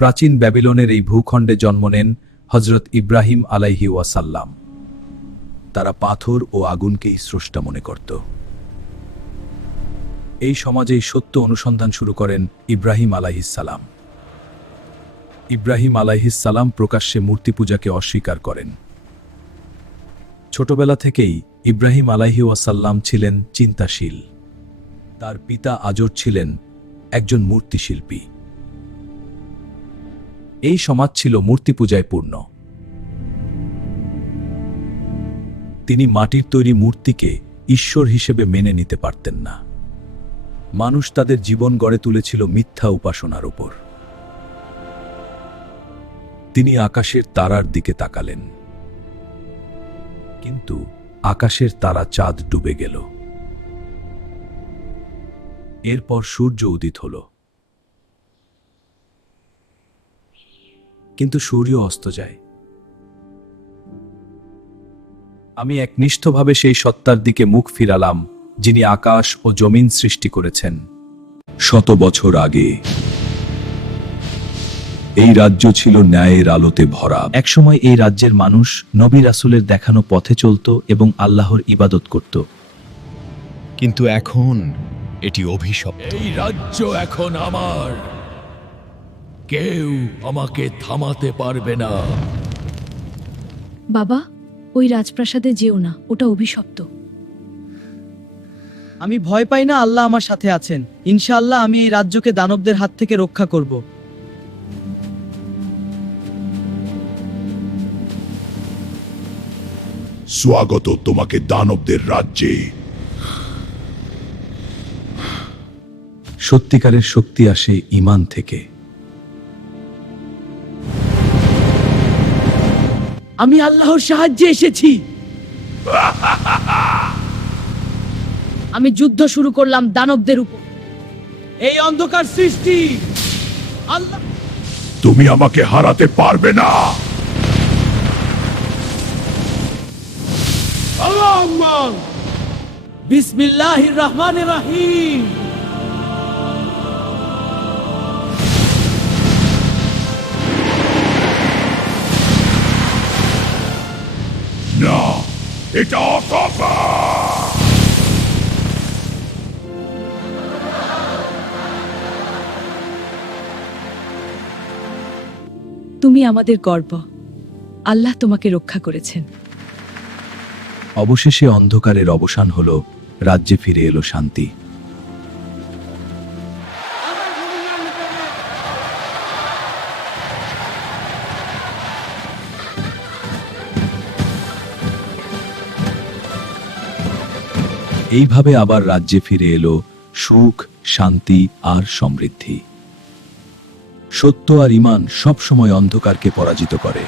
প্রাচীন ব্যাবিলনের এই ভূখণ্ডে জন্ম নেন হযরত ইব্রাহিম আলাইহি ওয়াসাল্লাম। তারা পাথর ও আগুনকেই স্রষ্টা মনে করত। এই সমাজেই সত্য অনুসন্ধান শুরু করেন ইব্রাহিম আলাইহিসসালাম। ইব্রাহিম আলাইহিসসালাম প্রকাশ্যে মূর্তি পূজাকে অস্বীকার করেন। ছোটবেলা থেকেই ইব্রাহিম আলাইহি ওয়াসাল্লাম ছিলেন চিন্তাশীল। তার পিতা আজর ছিলেন একজন মূর্তিশিল্পী। এই সমাজ ছিল মূর্তি পূজায় পূর্ণ। তিনি মাটির তৈরি মূর্তিকে ঈশ্বর হিসেবে মেনে নিতে পারতেন না। মানুষ তাদের জীবন গড়ে তুলেছিল মিথ্যা উপাসনার উপর। তিনি আকাশের তারার দিকে তাকালেন, কিন্তু আকাশের তারা চাঁদ ডুবে গেল। এরপর সূর্য উদিত হল, কিন্তু সূর্য অস্ত যায়। আমি একনিষ্ঠভাবে সেই সত্তার দিকে মুখ ফিরালাম, যিনি আকাশ ও জমিন সৃষ্টি করেছেন। শত বছর আগে এই রাজ্য ছিল ন্যায়ের আলোতে ভরা। একসময় এই রাজ্যের মানুষ নবী রাসূলের দেখানো পথে চলত এবং আল্লাহর ইবাদত করত। কিন্তু এখন এটি অভিশপ্ত। এই রাজ্য এখন আমার, কেউ আমাকে থামাতে পারবে না। বাবা, ওই রাজপ্রাসাদে যেও না, ওটা অভিশপ্ত। আমি ভয় পাই না, আল্লাহ আমার সাথে আছেন। ইনশাআল্লাহ আমি এই রাজ্যকে দানবদের হাত থেকে রক্ষা করব। স্বাগত তোমাকে দানবদের রাজ্যে। সত্যিকারের শক্তি আসে ঈমান থেকে। আমি আল্লাহর সাহায্যে এসেছি। আমি যুদ্ধ শুরু করলাম দানবদের উপর। এই অন্ধকার সৃষ্টি আল্লাহ। তুমি আমাকে হারাতে পারবে না। বিসমিল্লাহির রহমানির রহিম। না, এটা অসম্ভব। তুমি আমাদের গর্ব। আল্লাহ তোমাকে রক্ষা করেছেন। অবশেষে অন্ধকারের অবসান হল, রাজ্যে ফিরে এলো শান্তি। এইভাবে আবার রাজ্যে ফিরে এলো সুখ, শান্তি আর সমৃদ্ধি। সত্য আর ঈমান সবসময় অন্ধকারকে পরাজিত করে।